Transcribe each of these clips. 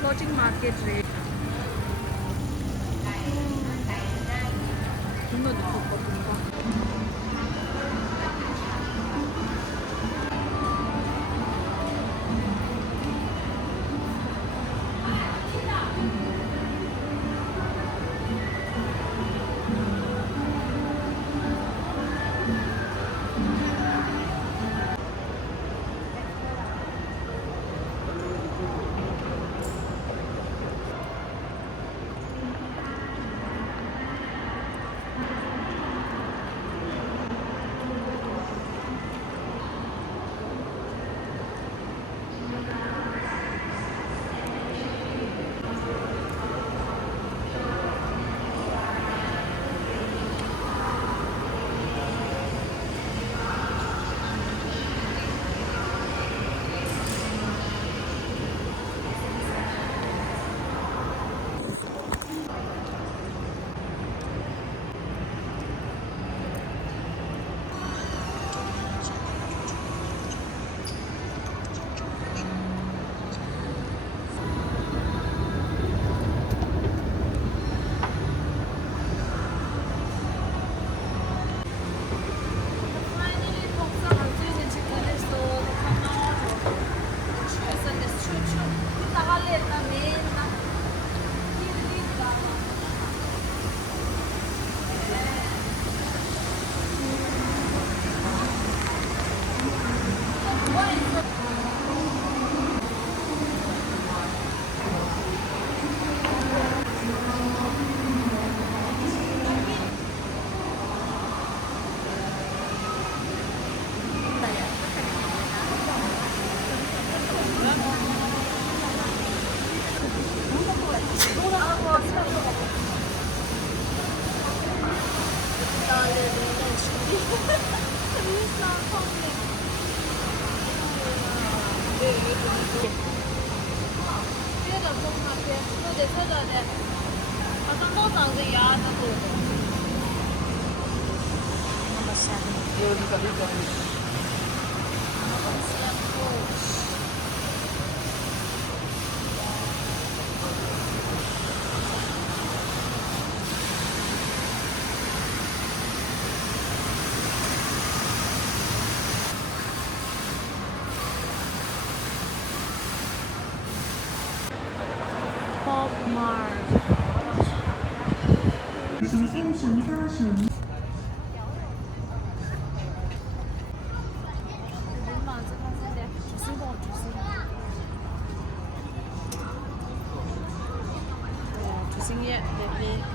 floating market rate.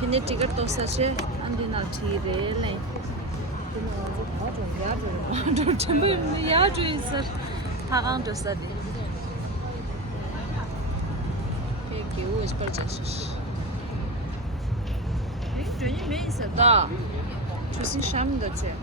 Pine ticket to such a andina tire lane. To study. You is purchases. Victory means a dog. Choosing sham the chair.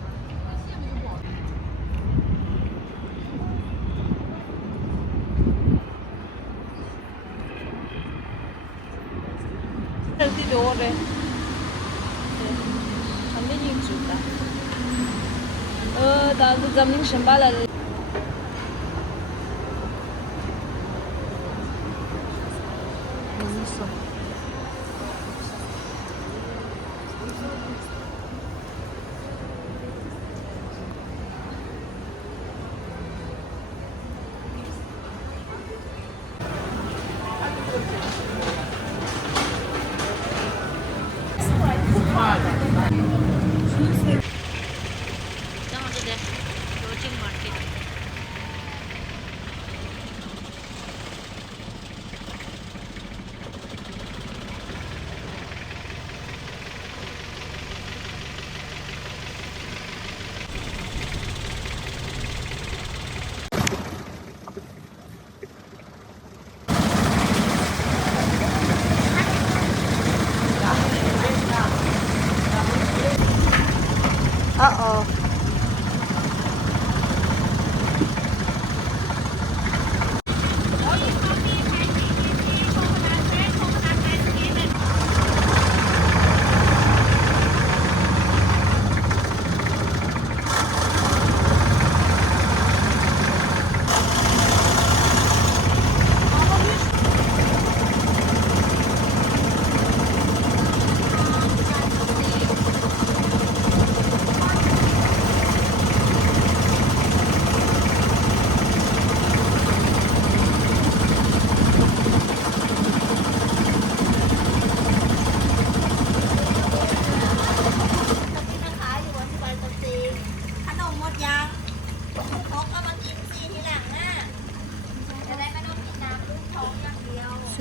Da zamling shambala.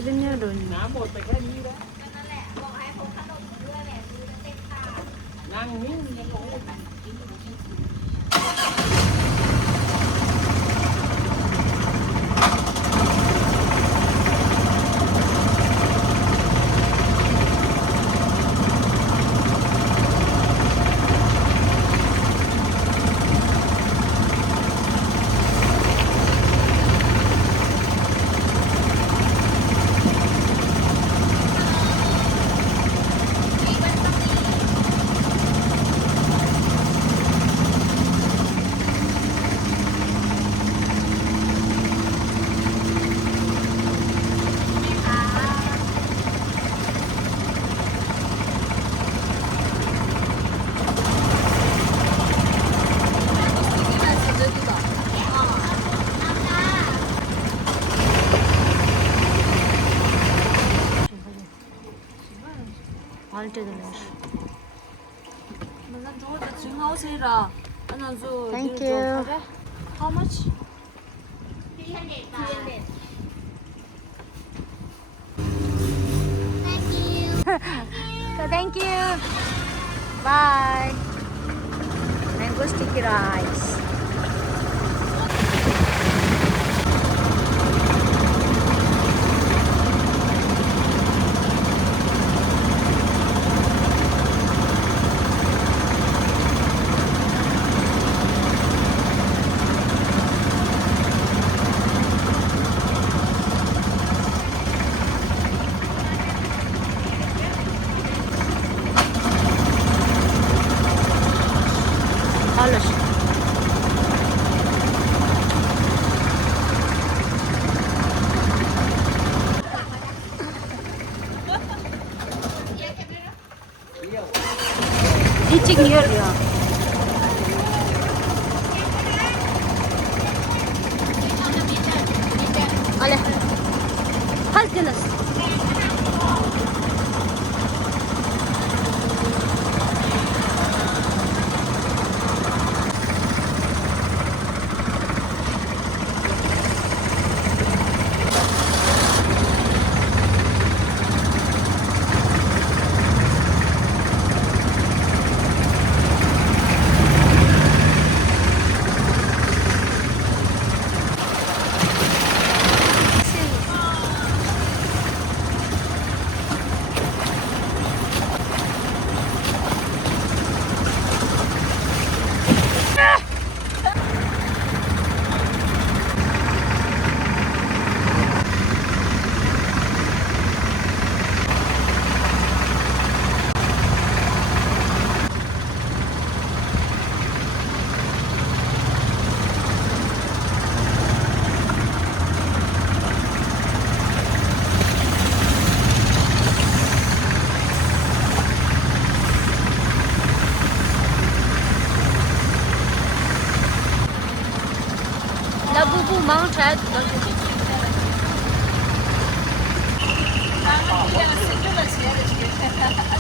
เป็นเนี่ยโดน น้ำหมดไปแค่นี้แล้ว นั่นแหละบอกให้พกขนมด้วยแหละซื้อจะเต็มตา นั่งนิ่งยังโง่ Thank you. How much? พี่ให้เด็ดบาท Thank you. Bye. Mango sticky rice. Alles. Eating here, yeah. Ale. Halkınız. Labubu Mountain.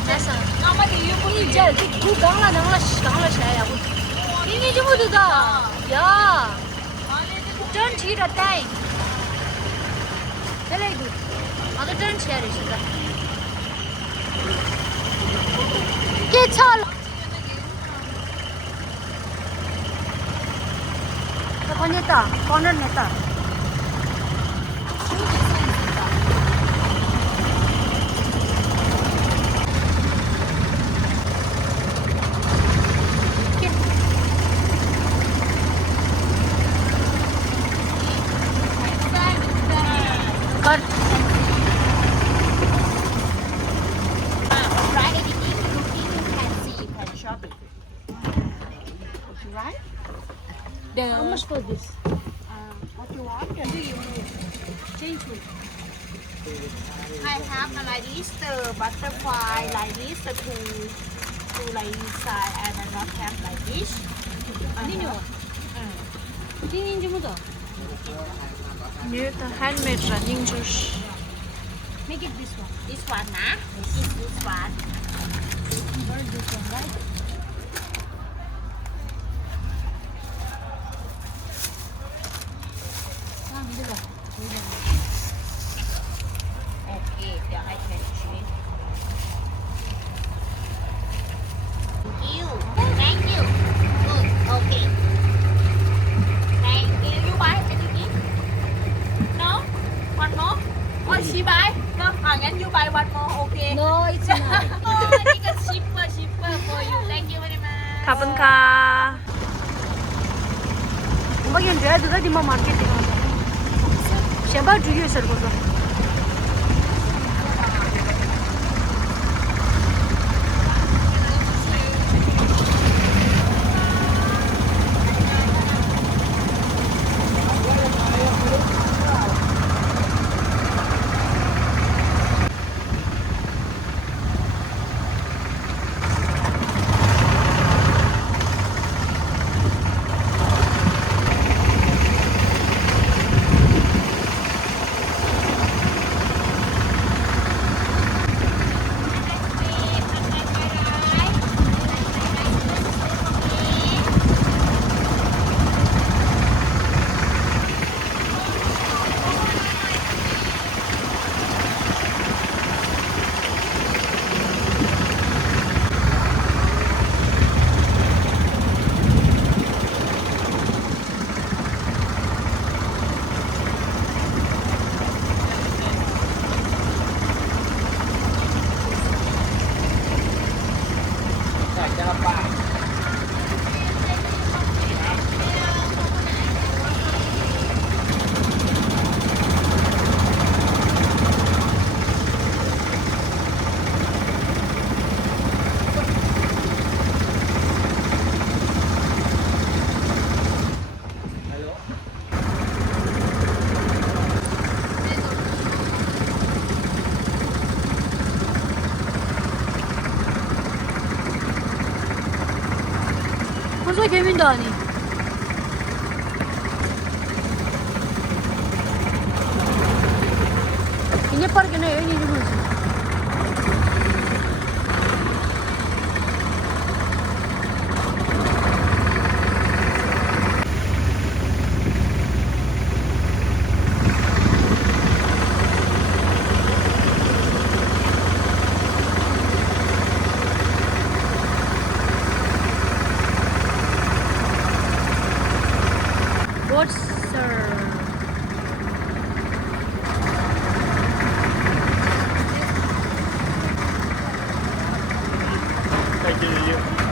Nasa? Ni jal, tu gangla saya ya. Ini je mudu da. Ya. Turn here at time. Very good. Other turn here is da. Get all. Koneta, corner neta. Kar. Right, if you can see, you can shop it. Right? How much for this? What you want? Change me. I have like this butterfly, like this two like inside, and I not have like this. Nino. Dinin je mudu. New the handmade running juice. Make it this one. This one, nah? This one. Or this one, right? ชีบายก็งั้นยูบายวันมอโอเค No, it's not. โอ้นี่ก็ชิปเปอร์for you thank you very much ขอบคุณค่ะ我现在都在地方 market 地方，先把猪肉吃了不说。ใส่จะลำบาก 我说全运到你。ini park na yun, hindi mo siya. What's sir? Thank you.